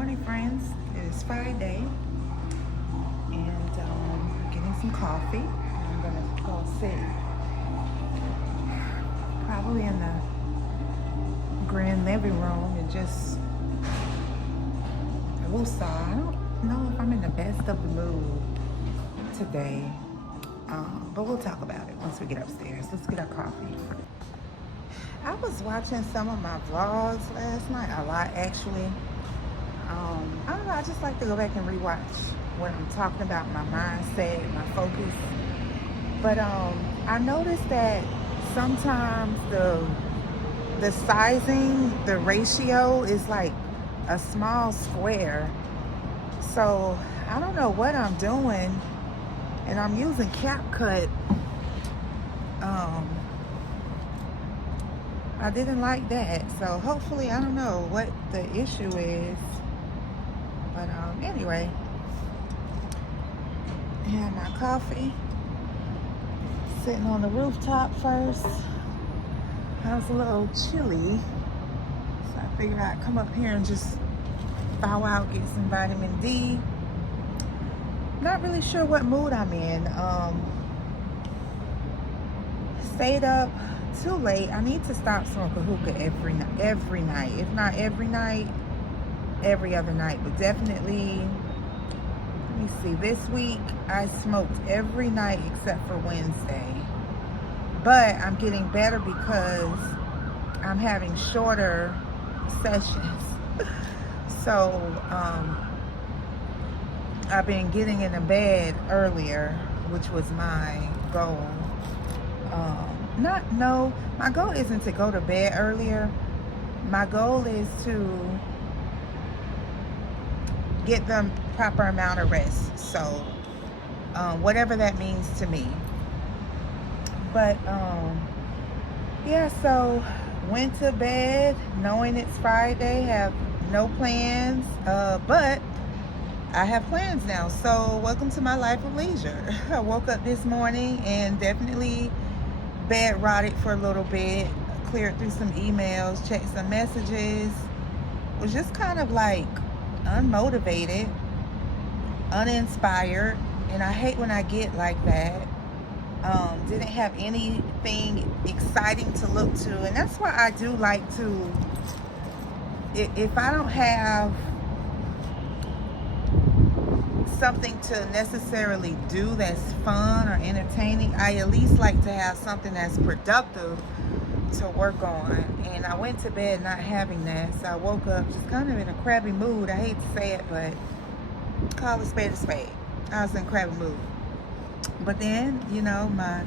morning, friends. It is Friday, and I'm getting some coffee. I'm gonna go sit probably in the grand living room and just woosah. I don't know if I'm in the best of the mood today, but we'll talk about it once we get upstairs. Let's get our coffee. I was watching some of my vlogs last night, a lot actually. I don't know, I just like to go back and rewatch when I'm talking about my mindset, my focus. But I noticed that sometimes the sizing, the ratio is like a small square. So I don't know what I'm doing, and I'm using CapCut. I didn't like that, so hopefully, I don't know what the issue is, but anyway, I have my coffee sitting on the rooftop first. I was a little chilly, so I figured I'd come up here and just bow out, get some vitamin D. Not really sure what mood I'm in. Stayed up too late. I need to stop smoking hookah every night. If not every night, every other night, but definitely, let me see, this week I smoked every night except for Wednesday. But I'm getting better because I'm having shorter sessions. So I've been getting into bed earlier, which was my goal. My goal isn't to go to bed earlier. My goal is to get the proper amount of rest. So, whatever that means to me. But, yeah, so went to bed knowing it's Friday, have no plans, but I have plans now. So, welcome to my life of leisure. I woke up this morning and definitely bed rotted for a little bit, cleared through some emails, checked some messages, was just kind of like unmotivated, uninspired, and I hate when I get like that. Didn't have anything exciting to look to, and that's why I do like to, if I don't have something to necessarily do that's fun or entertaining, I at least like to have something that's productive to work on. And I went to bed not having that, so I woke up just kind of in a crabby mood. I hate to say it, but call a spade a spade. I was in a crabby mood. But then, my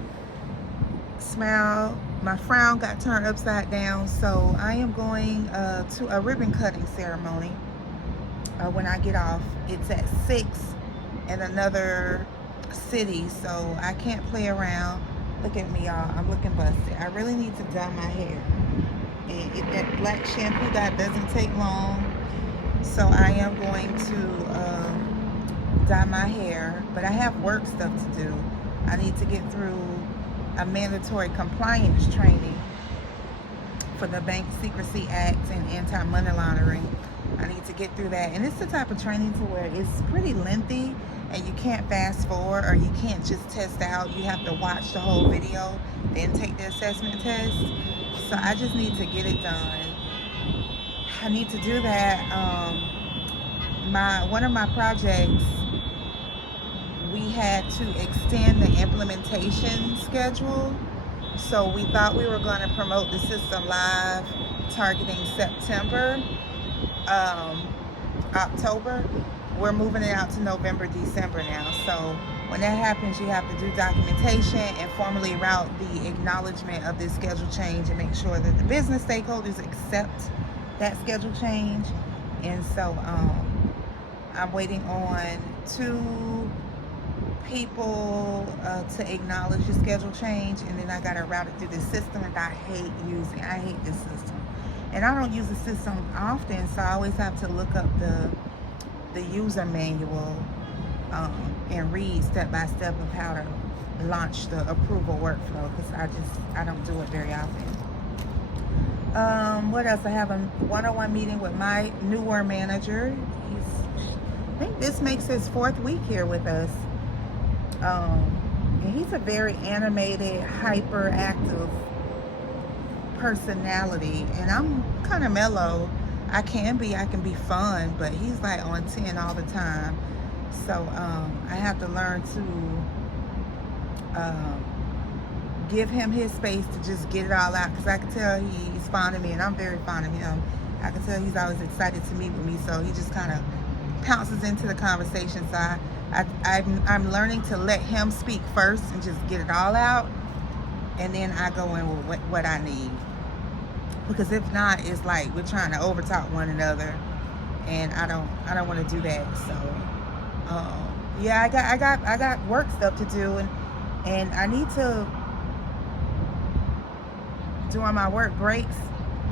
smile, my frown got turned upside down. So I am going to a ribbon cutting ceremony when I get off. It's at 6 in another city, so I can't play around. Look at me, y'all. I'm looking busted. I really need to dye my hair. And that black shampoo, that doesn't take long. So I am going to dye my hair, but I have work stuff to do. I need to get through a mandatory compliance training for the Bank Secrecy Act and anti-money laundering. I need to get through that, and it's the type of training to where it's pretty lengthy, and you can't fast forward, or you can't just test out. You have to watch the whole video, then take the assessment test. So I just need to get it done. I need to do that. One of my projects, we had to extend the implementation schedule. So we thought we were going to promote the system live targeting September, October. We're moving it out to November, December now. So when that happens, you have to do documentation and formally route the acknowledgement of this schedule change and make sure that the business stakeholders accept that schedule change. And so I'm waiting on 2 people to acknowledge the schedule change, and then I got to route it through the system, and I hate this system. And I don't use the system often, so I always have to look up the user manual and read step by step of how to launch the approval workflow, because I don't do it very often. What else? I have a one-on-one meeting with my newer manager. I think this makes his 4th week here with us. And he's a very animated, hyperactive personality, and I'm kind of mellow. I can be fun, but he's like on 10 all the time. So I have to learn to give him his space to just get it all out, because I can tell he's fond of me and I'm very fond of him. I can tell he's always excited to meet with me, so he just kind of pounces into the conversation. So I'm learning to let him speak first and just get it all out, and then I go in with what I need. Because if not, it's like we're trying to overtalk one another, and I don't want to do that. So yeah, I got work stuff to do, and I need to, during my work breaks,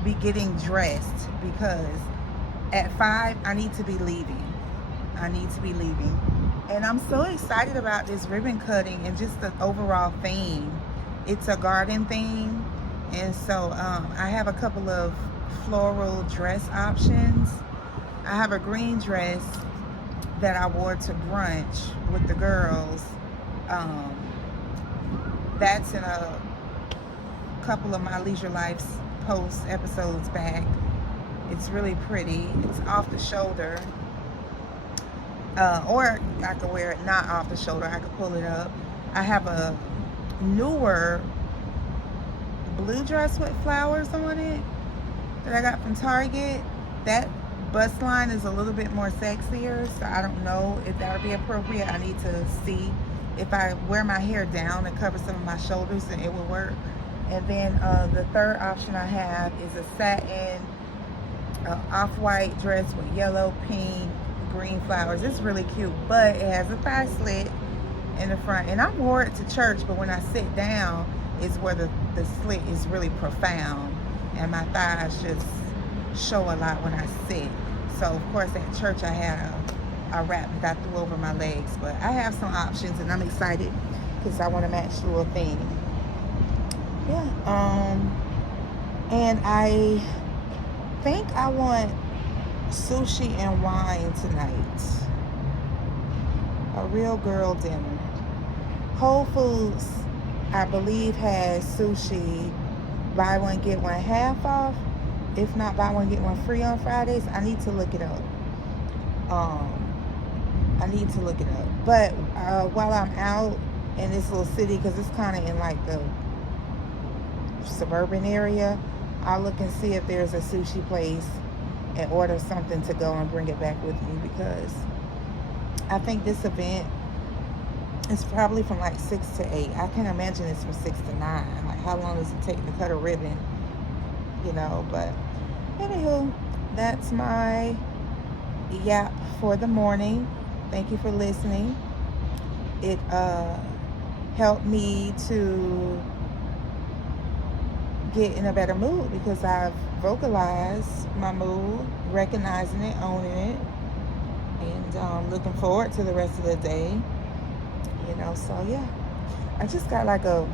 be getting dressed, because at 5 I need to be leaving. And I'm so excited about this ribbon cutting and just the overall theme. It's a garden theme, and so I have a couple of floral dress options. I have a green dress that I wore to brunch with the girls. That's in a couple of my Leisure Life's post episodes back. It's really pretty. It's off the shoulder. Or I could wear it not off the shoulder. I could pull it up. I have a newer blue dress with flowers on it that I got from Target. That bust line is a little bit more sexier, so I don't know if that would be appropriate. I need to see if I wear my hair down and cover some of my shoulders, then it will work. And then the third option I have is a satin off-white dress with yellow, pink, green flowers. It's really cute, but it has a thigh slit in the front, and I wore it to church, but when I sit down is where the slit is really profound, and my thighs just show a lot when I sit. So of course at church I had a wrap that I threw over my legs, but I have some options, and I'm excited because I want to match the little thing. Yeah. And I think I want sushi and wine tonight. A real girl dinner. Whole Foods, I believe, has sushi buy one get one half off. If not, buy one get one free on Fridays. I need to look it up. But while I'm out in this little city, because it's kind of in like the suburban area, I'll look and see if there's a sushi place and order something to go and bring it back with me, because I think this event is probably from like 6 to 8. I can imagine it's from 6 to 9. Like, how long does it take to cut a ribbon? You know, but anywho, that's my yap for the morning. Thank you for listening. It helped me to get in a better mood, because I've vocalized my mood, recognizing it, owning it, and looking forward to the rest of the day. You know, so yeah. I just got like a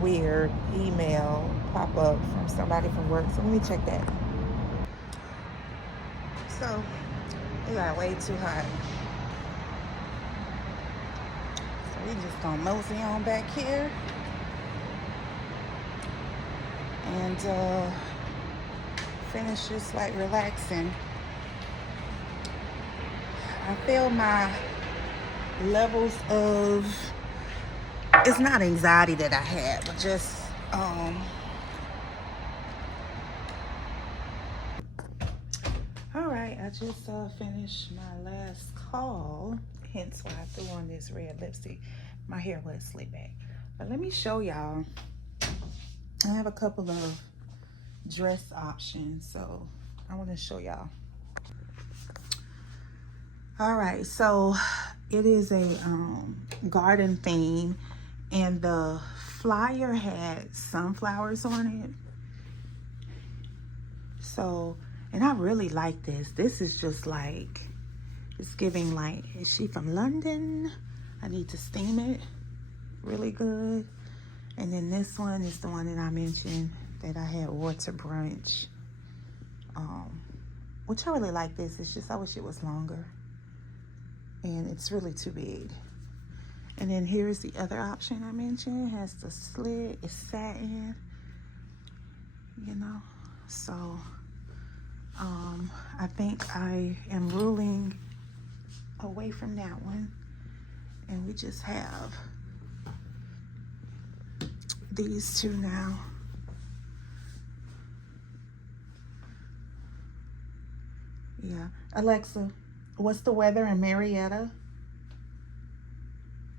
weird email pop up from somebody from work, so let me check that. So it got way too hot, so we just gonna mosey on back here and finish just like relaxing. I feel my levels of, it's not anxiety that I had, but just all right, I just finished my last call, hence why I threw on this red lipstick. My hair was slicked back, but let me show y'all. I have a couple of dress options, so I want to show y'all. All right, so it is a garden theme, and the flyer had sunflowers on it. So, and I really like this. This is just like, it's giving like, is she from London? I need to steam it really good. And then this one is the one that I mentioned. that I had wore to brunch. Which I really like this. It's just I wish it was longer. And it's really too big. And then here's the other option I mentioned. It has the slit. It's satin. You know. So I think I am ruling away from that one. And we just have these two now. Yeah. Alexa, what's the weather in Marietta?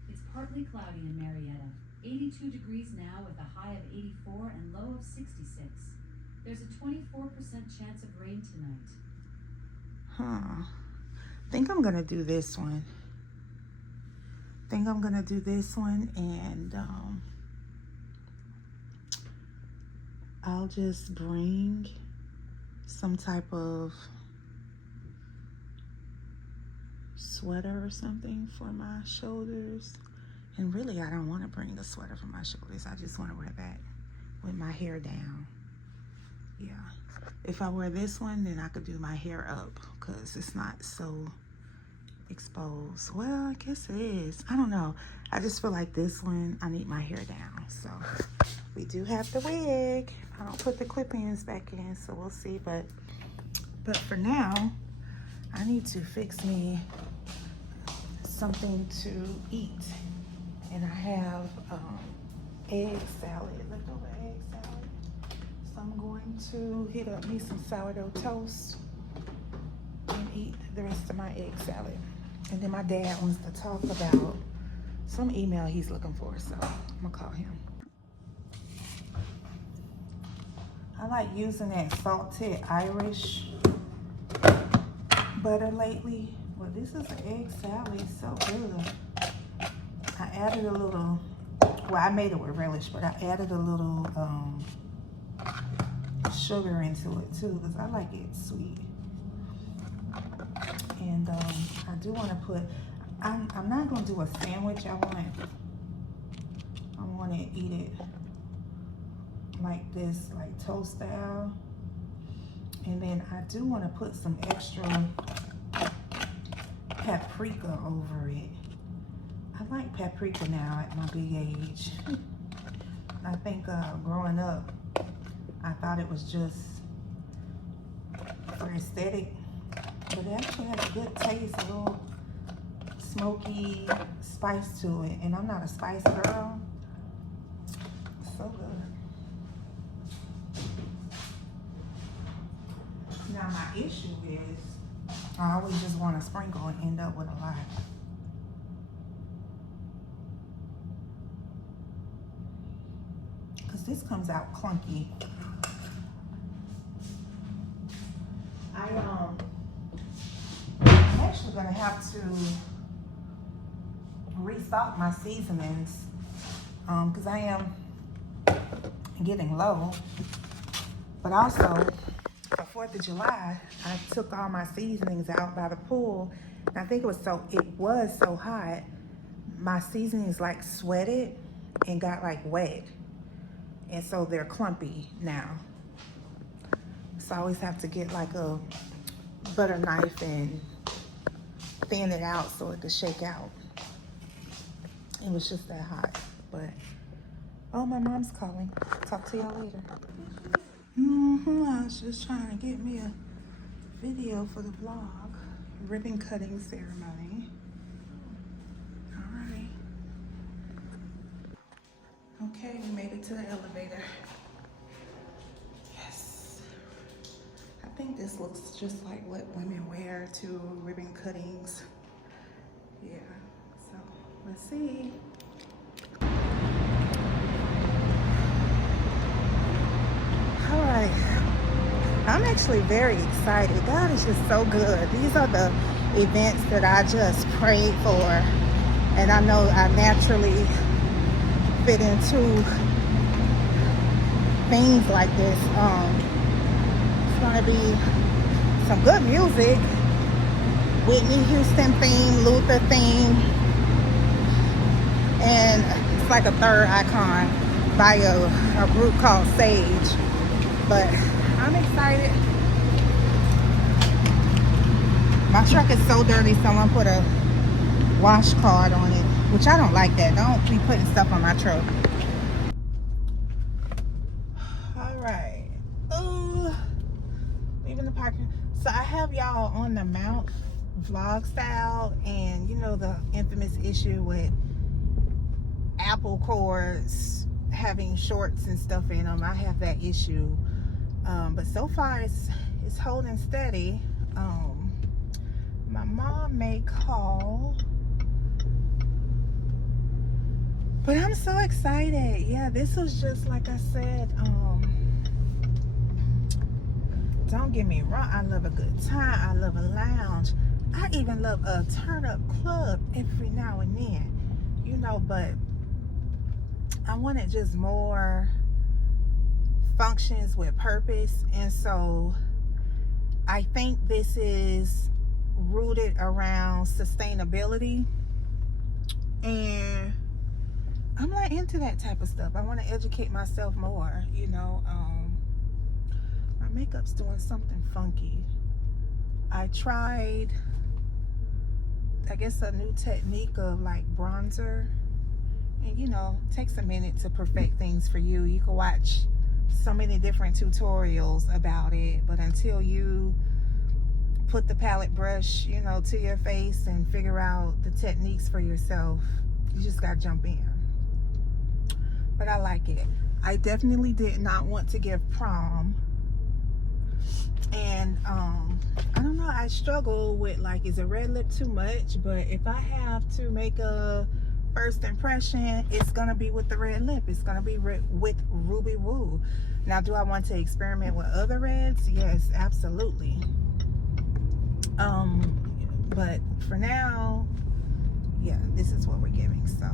It's partly cloudy in Marietta. 82 degrees now with a high of 84 and low of 66. There's a 24% chance of rain tonight. Huh. Think I'm gonna do this one. And I'll just bring some type of sweater or something for my shoulders. And really, I don't want to bring the sweater for my shoulders. I just want to wear that with my hair down. Yeah. If I wear this one, then I could do my hair up because it's not so exposed. Well, I guess it is. I don't know. I just feel like this one, I need my hair down. So we do have the wig. I don't put the clip-ins back in, so we'll see. But for now, I need to fix me something to eat. And I have egg salad, leftover egg salad. So I'm going to heat up me some sourdough toast and eat the rest of my egg salad. And then my dad wants to talk about some email he's looking for, so I'm gonna call him. I like using that salted Irish butter lately. Well, this is an egg salad, it's so good. I added a little, well, I made it with relish, but I added a little sugar into it too, because I like it sweet. And I do want to put, I'm not going to do a sandwich. I want to eat it like this, like toast style. And then I do want to put some extra paprika over it. I like paprika now at my big age. I think growing up, I thought it was just for aesthetic, but it actually has a good taste, a little smoky spice to it. And I'm not a spice girl. It's so good. Now my issue is I always just want to sprinkle and end up with a lot. Because this comes out clunky. I'm actually going to have to restock my seasonings because I am getting low. But also, for 4th of July, I took all my seasonings out by the pool. And I think it was so hot, my seasonings like sweated and got like wet. And so they're clumpy now. So I always have to get like a butter knife and thin it out so it could shake out. It was just that hot. But, oh, my mom's calling. Talk to y'all later. I was just trying to get me a video for the vlog. Ribbon cutting ceremony. All right. Okay, we made it to the elevator. Yes. I think this looks just like what women wear to ribbon cuttings. Yeah, so let's see. All right. I'm actually very excited. God is just so good. These are the events that I just prayed for. And I know I naturally fit into things like this. It's gonna be some good music. Whitney Houston theme, Luther theme. And it's like a third icon by a group called Sage. But I'm excited. My truck is so dirty, someone put a wash card on it, which I don't like that. Don't be putting stuff on my truck. All right. Ooh, leaving the parking. So I have y'all on the mount vlog style, and you know the infamous issue with Apple cords having shorts and stuff in them. I have that issue, but so far it's holding steady. My mom may call, but I'm so excited. Yeah, this was just like I said. Don't get me wrong, I love a good time. I love a lounge. I even love a turn up club every now and then, you know, but I wanted just more functions with purpose. And so I think this is rooted around sustainability, and I'm not into that type of stuff. I want to educate myself more, you know. My makeup's doing something funky. I tried, I guess, a new technique of like bronzer, and you know, it takes a minute to perfect things for you. You can watch so many different tutorials about it, but until you put the palette brush, you know, to your face and figure out the techniques for yourself, you just gotta jump in. But I like it. I definitely did not want to give prom, and I don't know, I struggle with like, is a red lip too much? But if I have to make a first impression, it's gonna be with the red lip. It's gonna be with Ruby Woo. Now, do I want to experiment with other reds? Yes, absolutely. But for now, yeah, this is what we're giving. So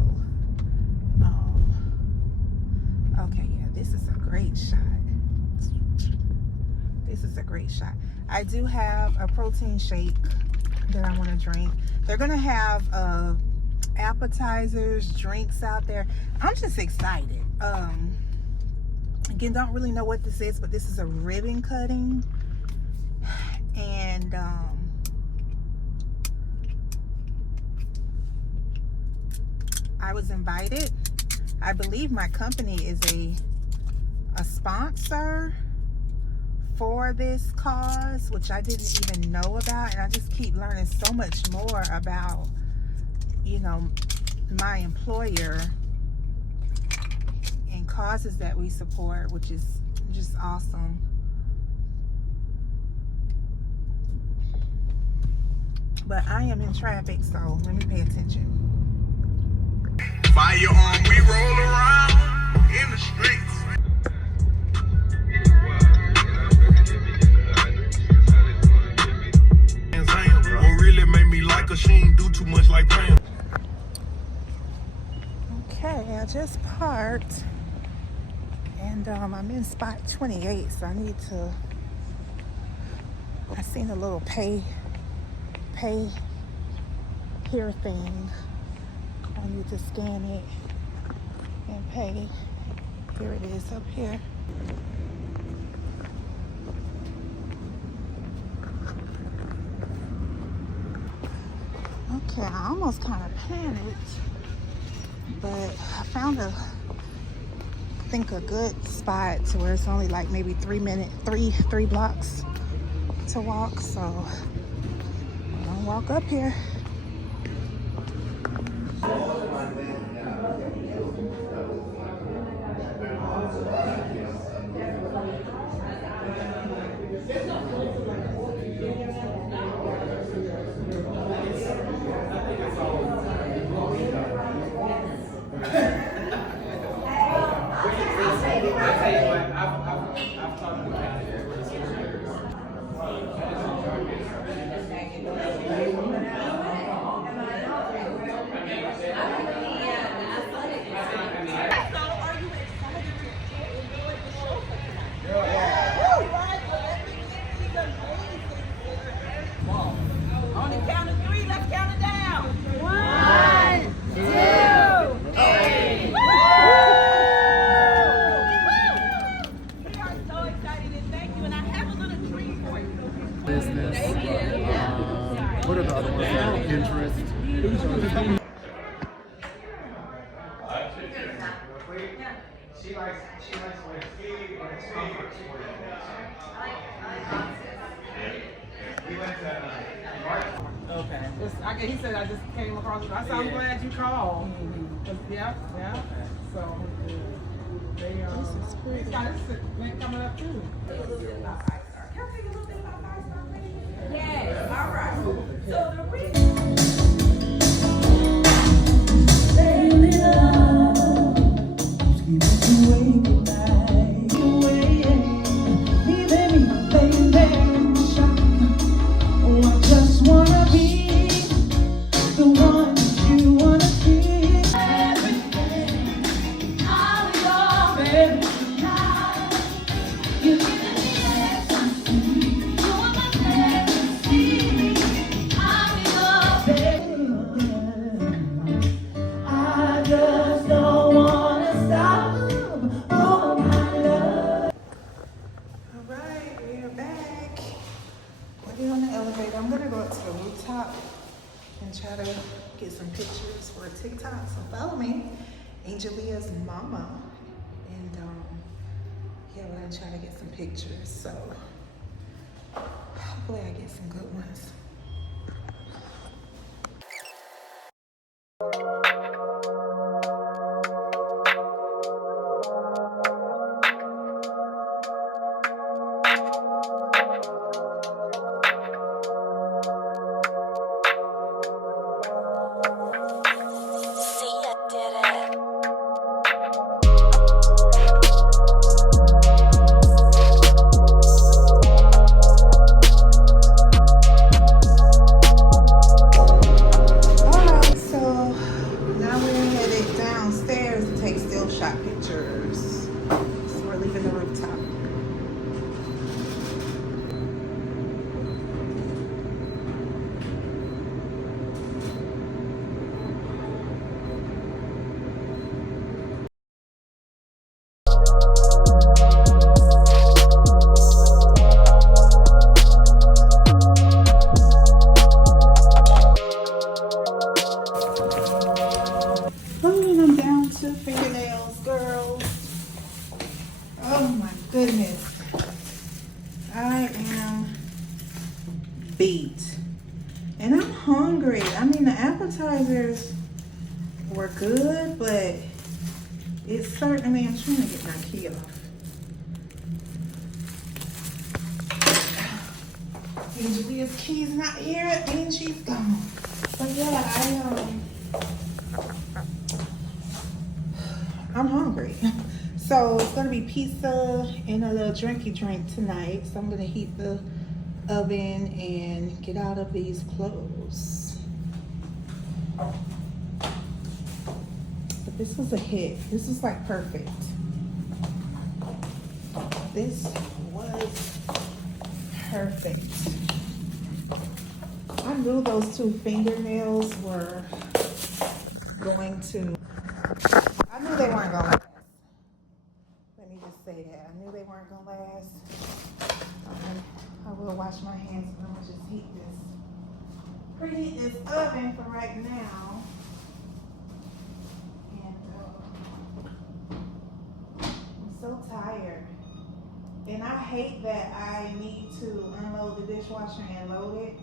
okay, yeah, this is a great shot. This is a great shot. I do have a protein shake that I want to drink. They're gonna have appetizers, drinks out there. I'm just excited. Again, don't really know what this is, but this is a ribbon cutting, and I was invited. I believe my company is a sponsor for this cause, which I didn't even know about, and I just keep learning so much more about, you know, my employer and causes that we support, which is just awesome. But I am in traffic, so let me pay attention. Firearm, we roll around in the streets. What really made me like her, she ain't do too much like Pam. Okay, I just parked, and I'm in spot 28, so I need to, I seen a little pay here thing. I need to scan it and pay. Here it is up here. Okay, I almost kind of panicked, but I found I think a good spot to where it's only like maybe 3 blocks to walk. So I'm gonna walk up here. What are the other ones? Pinterest. Okay. He said I just came across it. I said I'm glad you called. Yeah. So they he's got his event coming up too. Can I tell you a little thing about Five Star Radio? Yes. All right. So the reason. Alright, we're back. We're on the elevator. I'm gonna go up to the rooftop and try to get some pictures for TikTok. So follow me, Angelia's mama. And yeah, we're gonna try to get some pictures. So hopefully I get some good ones. I'm down to fingernails, girls. Oh my goodness. I am beat. And I'm hungry. I mean, the appetizers were good, but it's certainly, I'm trying to get my key off. Angelia's key's not here. It means she's gone. But yeah, I'm hungry. So it's gonna be pizza and a little drinky drink tonight. So I'm gonna heat the oven and get out of these clothes. But this was a hit. This is like perfect. This was perfect. I knew those two fingernails were going to, I knew they weren't gonna last. Let me just say that. I knew they weren't gonna last. I will wash my hands, but I'm gonna just preheat this oven for right now. And I'm so tired. And I hate that I need to unload the dishwasher and load it.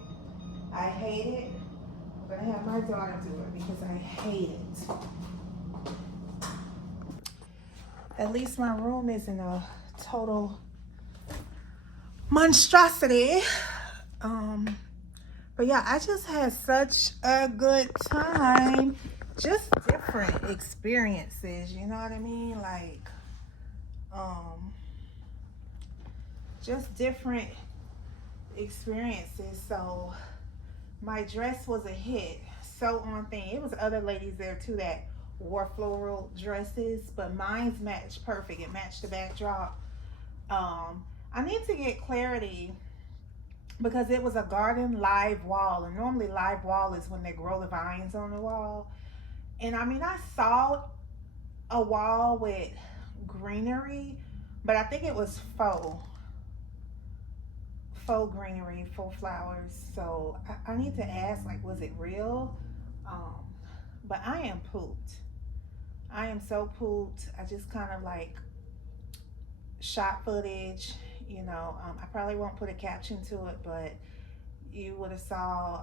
I hate it. I'm gonna have my daughter do it because I hate it. At least my room isn't a total monstrosity. But yeah, I just had such a good time. Just different experiences, you know what I mean? Like, just different experiences. So my dress was a hit, so on thing. It was other ladies there too that wore floral dresses, but mine's matched perfect. It matched the backdrop. I need to get clarity because it was a garden live wall, and normally live wall is when they grow the vines on the wall. And I mean, I saw a wall with greenery, but I think it was faux greenery, faux flowers. So I need to ask, like, was it real? But I am pooped. I am so pooped. I just kind of like shot footage, you know. I probably won't put a caption to it, but you would have saw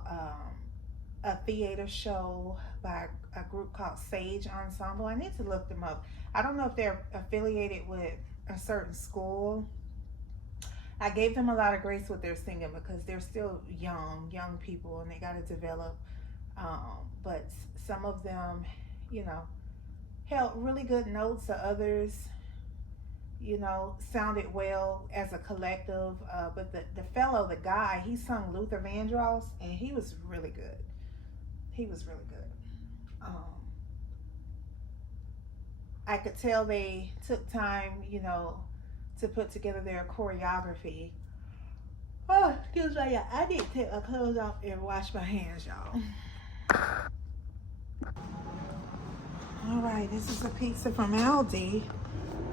a theater show by a group called Sage Ensemble. I need to look them up. I don't know if they're affiliated with a certain school. I gave them a lot of grace with their singing because they're still young people, and they got to develop. But some of them, you know, held really good notes. The others, you know, sounded well as a collective. But the guy, he sung Luther Vandross, and he was really good. He was really good. I could tell they took time, you know, to put together their choreography. Oh, excuse me, yeah, I need to take my clothes off and wash my hands, y'all. All right, this is a pizza from Aldi.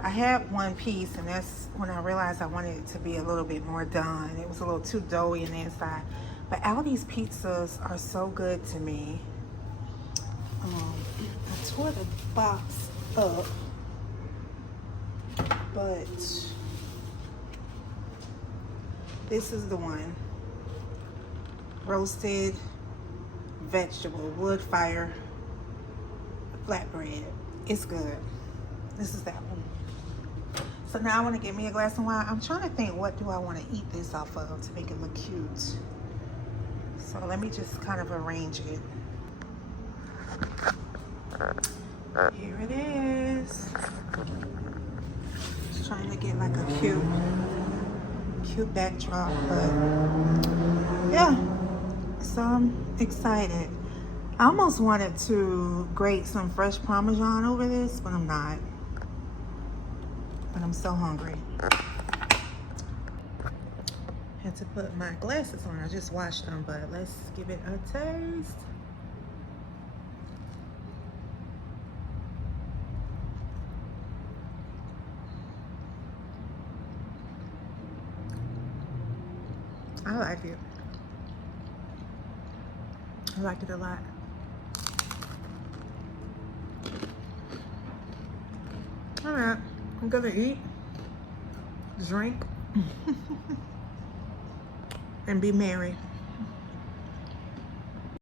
I had one piece, and that's when I realized I wanted it to be a little bit more done. It was a little too doughy on the inside. But Aldi's pizzas are so good to me. I tore the box up, but this is the one. Roasted vegetable, wood fire, flatbread. It's good. This is that one. So now I want to get me a glass of wine. I'm trying to think, what do I want to eat this off of to make it look cute? So let me just kind of arrange it. Here it is. Just trying to get like a cute backdrop, but yeah. So I'm excited. I almost wanted to grate some fresh Parmesan over this, but I'm not. But I'm so hungry. Had to put my glasses on. I just washed them, but let's give it a taste. I like it. I like it a lot. All right, I'm gonna eat, drink, and be merry.